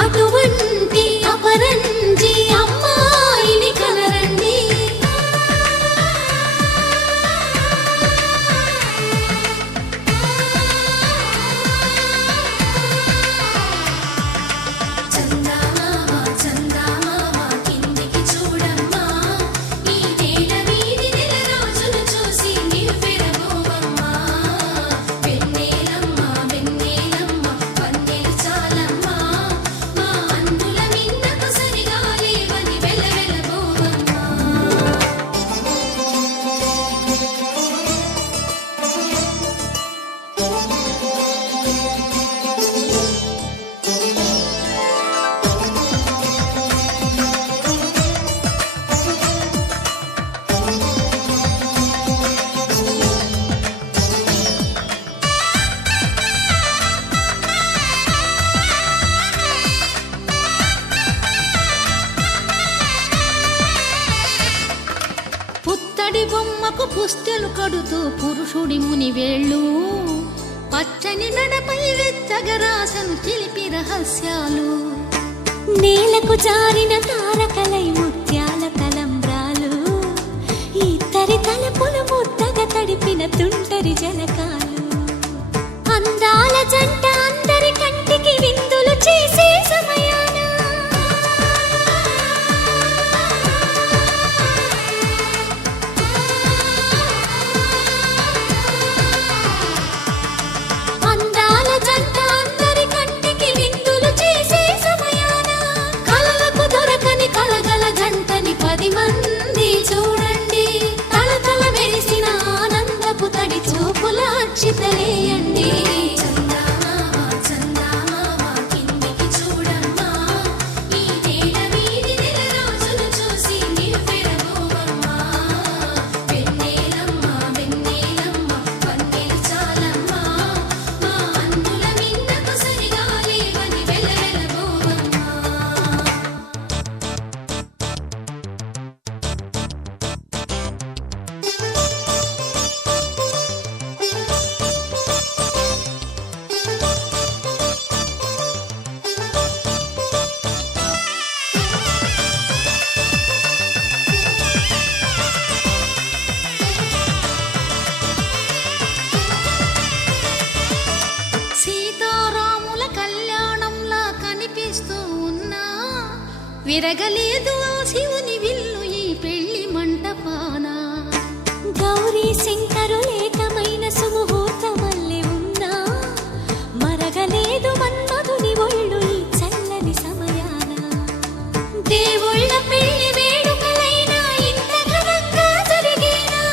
అటువంటి అపరంజి అమ్మాయిని కనరండి చందమామ చందమామ కిందికి చూడమ్మా ఈ నేల వీధి నెల రోజులు చూసి నివ్వెరబోవమ్మా వెన్నెలమ్మ వెన్నెలమ్మ వన్నెలు చాలమ్మా మా అందుల మిన్నకు సరిగా లేవని వెలవెలబోవమ్మా పుత్తడి బొమ్మకు పుస్తెలు కడుతూ పురుషుడి ముని వేళ్ళు పచ్చని నడపై వెచ్చగరాసను చిలిపి రహస్యాలు నేలకు జారిన తారకలై ముత్యాల తలంబ్రాలు ఇద్దరి తలపులు ముద్దగా తడిపిన తుంటరి జలకాలు అందాల జంట అందరి కంటికి విందులు చేసే సమయాన అందాల జంట అందరి కంటికి విందులు చేసే సమయాన కలలకు దొరకని కలగల జంటని 10 మంది చూడండి తలతల మెరిసిన ఆనందపు తడి చూపుల అక్షితలేయండి చందమామ చందమామ కిందికి చూడమ్మా ఈ నేల వీధి నెల రోజులు చూసి నివ్వెరబోవమ్మా వెన్నెలమ్మ వెన్నెలమ్మ వన్నెలు చాలమ్మా మా అందుల మిన్నకు సరిగా లేవని వెలవెలబోవమ్మా సీతారాముల కళ్యాణంలా కనిపిస్తూ ఉన్నా విరగలేదు ఆ శివుని విల్లు ఈ పెళ్లి మంటపాన గౌరీ శంకరులేకమైన సుముహూర్తమల్లె ఉన్నా మరగలేదు మన్మధుని ఒళ్ళు ఈ చల్లని సమయాన దేవుళ్ళ పెళ్లి వేడుకలైనా ఇంత ఘనంగా జరిగేనా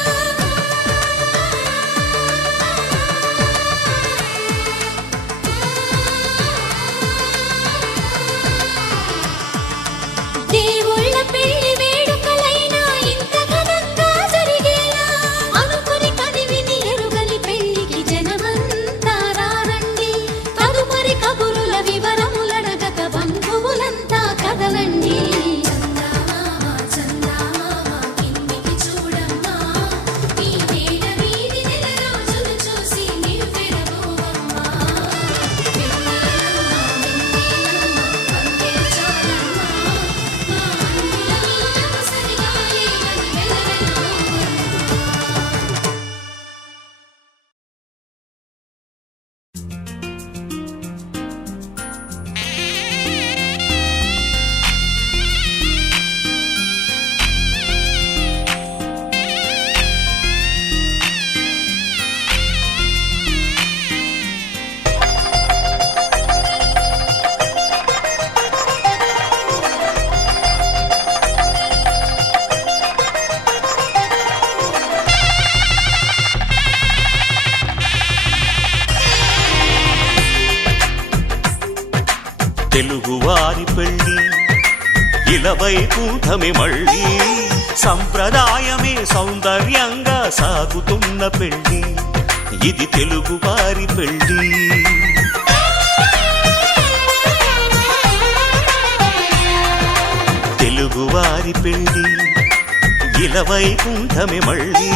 దేవుళ్ళ పెళ్లి ఇలవైకుంఠమే మళ్ళీ సంప్రదాయమే సౌందర్యంగా సాగుతున్న పెళ్ళి ఇది తెలుగువారి పెళ్ళి తెలుగువారి పెళ్ళి ఇలవైకుంఠమే మళ్ళీ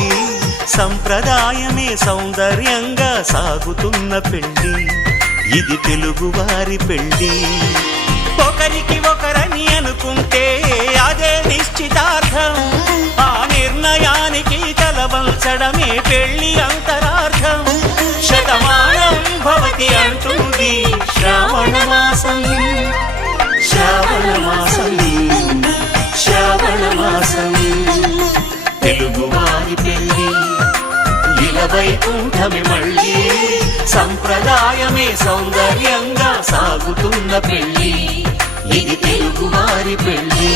సంప్రదాయమే సౌందర్యంగా సాగుతున్న పెళ్ళి ఇది తెలుగువారి పెళ్ళి ఒకరికి ఒకరని అనుకుంటే అదే నిశ్చితార్థం ఆ నిర్ణయానికి తలవంచడమే పెళ్లి అంతరార్థం శతమానం భవతి అంటుంది శ్రావణ మాసం శ్రావణ మాసం శ్రావణ మాసం తెలుగువారి పెళ్ళి ఇలవైకుంఠమే మళ్ళీ సంప్రదాయమే సౌందర్యంగా సాగుతున్న పెళ్ళి ఇది తెలుగువారి పెళ్ళి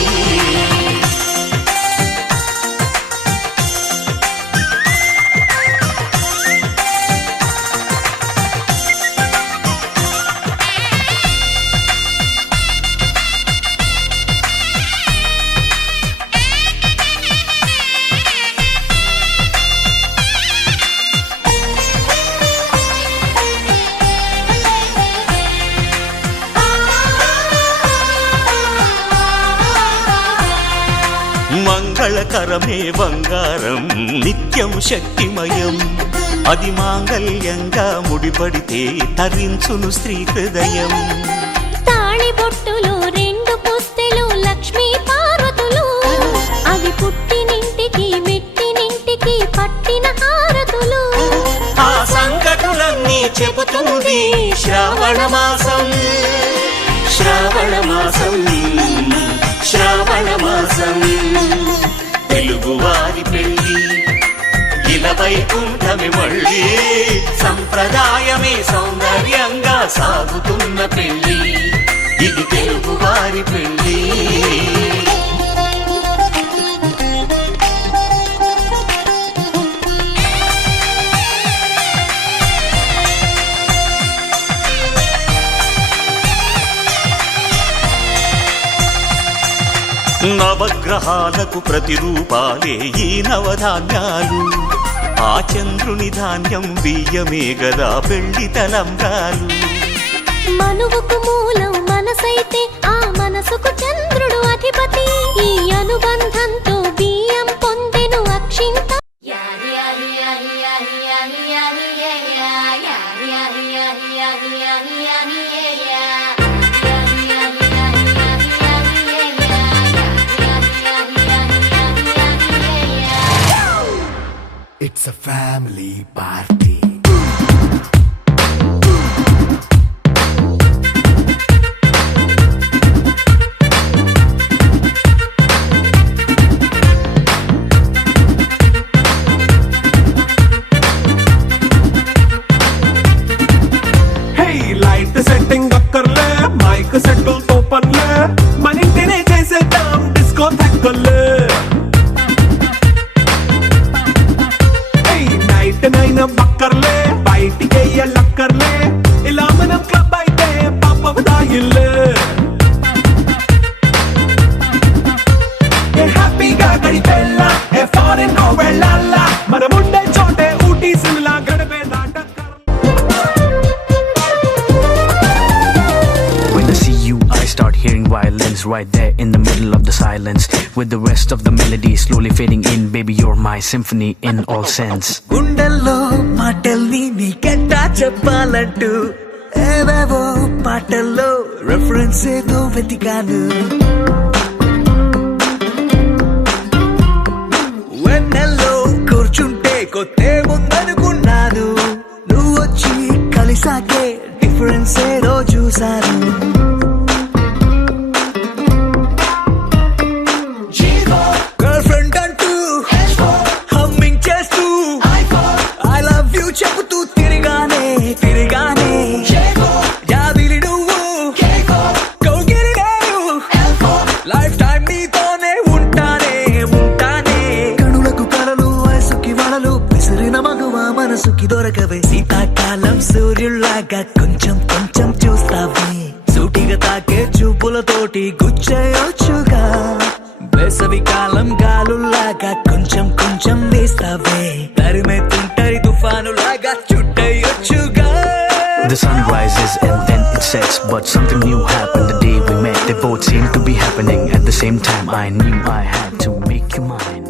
మంగళకరమే బంగారం నిత్యం శక్తిమయం అది మాంగళ్యంగా ముడిపడితే తరించును స్త్రీ హృదయం తాళి బొట్టులు రెండు పుస్తెలు లక్ష్మీ పార్వతులు అవి పుట్టినింటికి మెట్టినింటికి పట్టిన హారతులు ఆ సంగతులన్నీ చెబుతుంది శ్రావణ మాసం శ్రావణ మాసం శ్రావణ మాసం తెలుగువారి పెళ్ళి ఇలవైకుంఠమే మళ్ళీ సంప్రదాయమే సౌందర్యంగా సాగుతున్న పెళ్ళి ఇది తెలుగువారి పెళ్ళి నవగ్రహాలకు ప్రతిరూపాలే ఈ నవధాన్యాలు ఆ చంద్రుని ధాన్యం బియ్యమే గదా పెళ్లి తలంబ్రాలు మనువుకు మూలం మనసైతే ఆ మనసుకు చంద్రుడు అధిపతి ఈ అనుబంధంతో బియ్యం పొందెను అక్షింత It's a family party. Hey, light setting అక్కర్లే మైక్ సెట్టుల్ తో పర్లే మన ఇంటినే చేసేద్దాం డిస్కో థక్కర్లే నైన బక్కర్లే బయటికి లక్కర్లే ఇలా మనం క్లబ్ అయితే పాపదాయిల్లే హ్యాపీగా గడిపెళ్ళ ఏ ఫారెన్ నో వెళ్ళాల మనం ఉండే చోటే ఊటీ సిమ్లా గడిపే When I see you, I start hearing violins right there in the middle of the silence. With the rest of the melody slowly fading in, baby, you're my symphony in all sense. గుండెల్లో మాటల్ని నీకెట్టా చెప్పాలంటూ ఏవేవో పాటల్లో reference ఏదో వెతికాను వెన్నెల్లో కూర్చుంటే కొత్తే ముందనుకున్నాను నువ్వు వచ్చి కలిసాకే డిఫరెన్స్ ఏదో చూశాను చెబుతూ తిరిగానే యాదిలి నువ్వు కౌగిలి నేను లైఫ్ టైం నీతోనే ఉంటానే కనులకు కలలు వయసుకి వలలు విసిరిన మగువ మనసుకి దొరకవే శీతాకాలం సూర్యుల్లాగా కొంచెం చూస్తావే సూటిగా తాకే చూపులతోటి గుచ్చేయొచ్చుగా కేవలం గాలులాగా కొంచెం కొంచెం వేస్తావే తరిమే తుంటరి తుఫాను లాగా చుట్టయొచ్చుగా. The sun rises and then it sets, but something new happened the day we met. They both seemed to be happening at the same time. I knew I had to make you mine.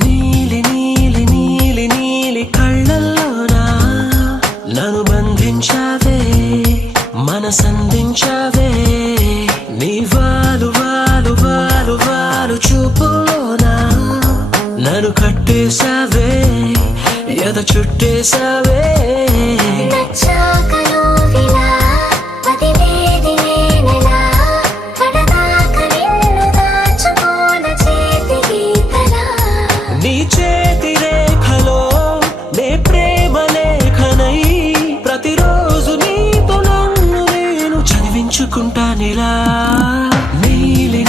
నీలి నీలి నీలి నీలి కళ్ళల్లోనా నన్ను బంధించావే మనసందించావే నీ వాలు వాలు వాలు వాలు చూపులోనా నన్ను కట్టేశావే ఎద చుట్టేశావే. నీ చేతి రేఖలో నే ప్రేమ లేఖనై ప్రతిరోజు నీతో నన్ను నేను చదివించుకుంటానిలా. నీలి